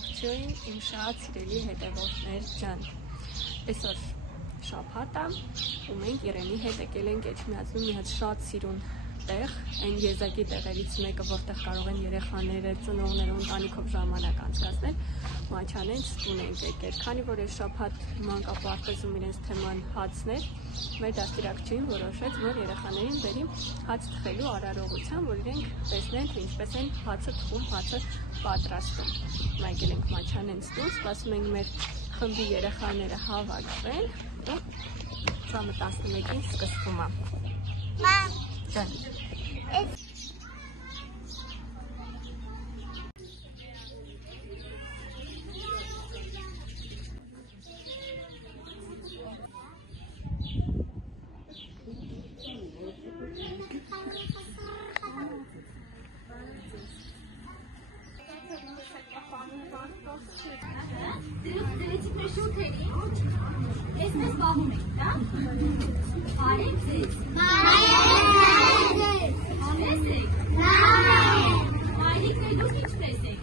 Ողջույն իմ շատ սիրելի հետևորդներ ջան։ Այսօր շաբաթ է ու մենք Իրենի հետ եկել ենք Էջմիածնում մի հատ շատ սիրուն տեղ, այն եզակի տեղերից մեկը, որտեղ կարող են երեխաները, ծնողները ընտանիքով ժամանակ անցկացնել, Մաչանենց տուն ենք եկել, քանի որ այս շաբաթ մանկապարտեզում իրենց թեման հացն էր, մեր դաստիարակչուհին որոշեց, որ երեխաներին բերի հաց թխելու արարողության, որ իրենք տեսնեն, թե ինչպես են հացը թխում, հացը պատրաստում։ Եկել ենք Մաչանենց տուն, սպասում ենք մեր խմբի երեխաները հավաքվեն ու ժամը 11-ին սկսվում է։ Ջան։ Դրեցիք մեր շուրթերին, այսպես բաղում ենք, դա? Բարև ձեզ։ Բարև ձեզ։ Համես եք։ Լավ։ Մայրիկներ դուք ինչպես եք։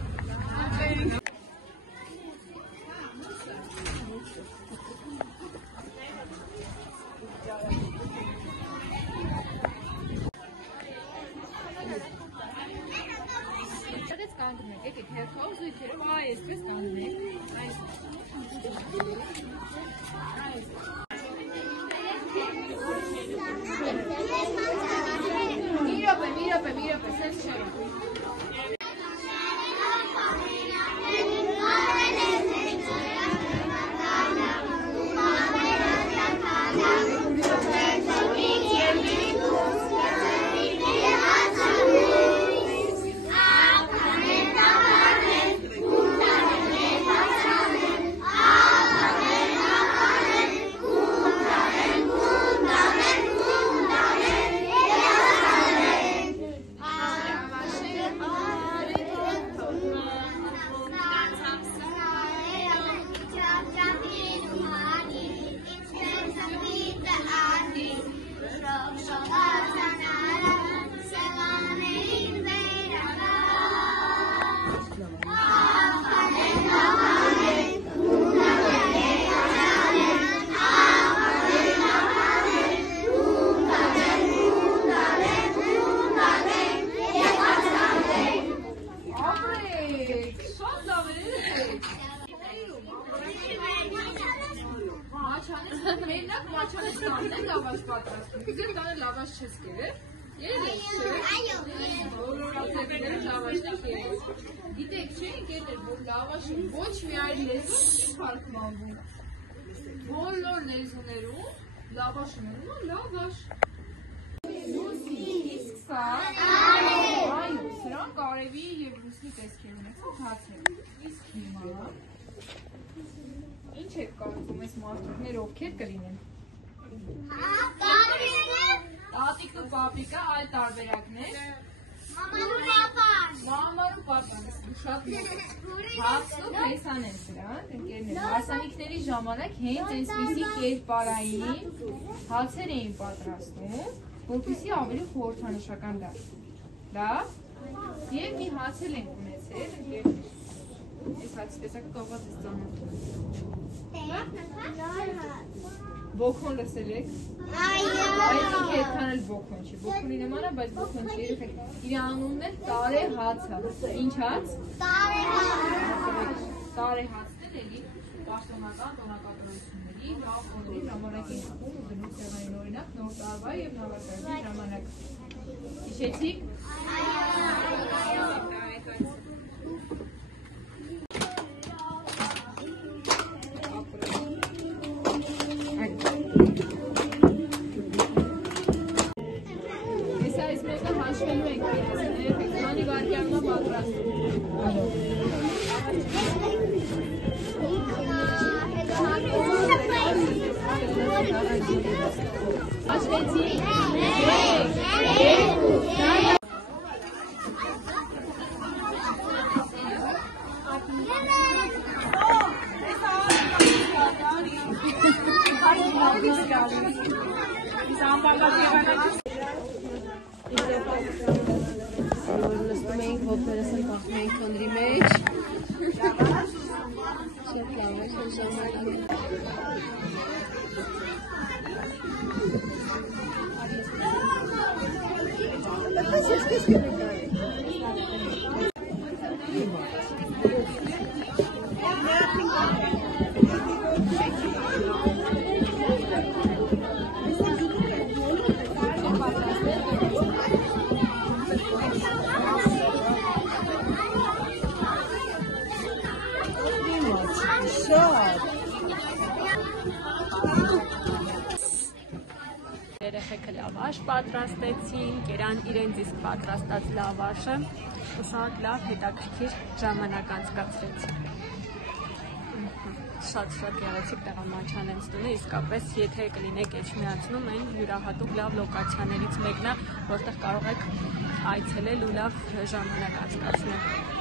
Դες կանգնում եք, եկեք հերթով զույգերով, այսպես կանգնում եք։ Mi rope, sense չէ։ Մաչանից տանեն լավաշ պատրաստում, գիտեմ տանը լավաշ չես կերել, երել չէ, որորացեքները լավաշներ կերել, գիտեք չէ ընկերներ, որ լավաշը ոչ միայն լեզուն չի պարքմանվում, բոլոր լեզուներում լավաշը մնում է լավաշ, իսկ սա, այո, սրանք արևի և լուսնի տեսքեր ունեցող հացեր, իսկ հիմա, ինչ եք կարծում ես մարդուկներ ովքեր կլինեն։ Տատիկն ու պապիկը, այլ տարբերակներ։ Մաման ու պապան, շատ հացն ու փեսան են սրանք, ընկերներ, հարսանիքների ժամանակ հենց այսպիսի կերպարային հացեր էին պատրաստում, որպեսզի ավելի խորհրդանշական դառնա։ Եվ մի հաց էլ ենք ունեցել, ընկերներ։ Այս հացի տեսակը կողված ես ծանոթ։ Բոքոն լսել եք։ Բայց ինքը այդքան էլ բոքոն չի, բոքոնի նման է, բայց բոքոն չի, երեխեք։ Իր անունն է տարե հացը։ Ինչ հաց։ Տարե հաց։ Տարե հացն էլ էլի պաշտոնական տոնակատարությունների, լավ խորհրդի ժամանակի հղում ու դնում սեղանին, օրինակ նոր տարվա և նավակարգի ժամանակ։ Հիշեցիք։ Նստում էինք ոտներս են կախում էինք քնդրի մեջ Երեխեքը լավաշ պատրաստեցին, կերան իրենց իսկ պատրաստած լավաշը ու շատ լավ հետաքրքիր ժամանակ անցկացրեցին։ Շատ գեղեցիկ տեղամաչան են ստունը, իսկապես եթե կլինեք Էջմիածնում, այն յուրահատուկ լավ լոկացիաներից մեկն է, որտեղ կարող եք այցելել ու լավ ժամանակ անցկացնել։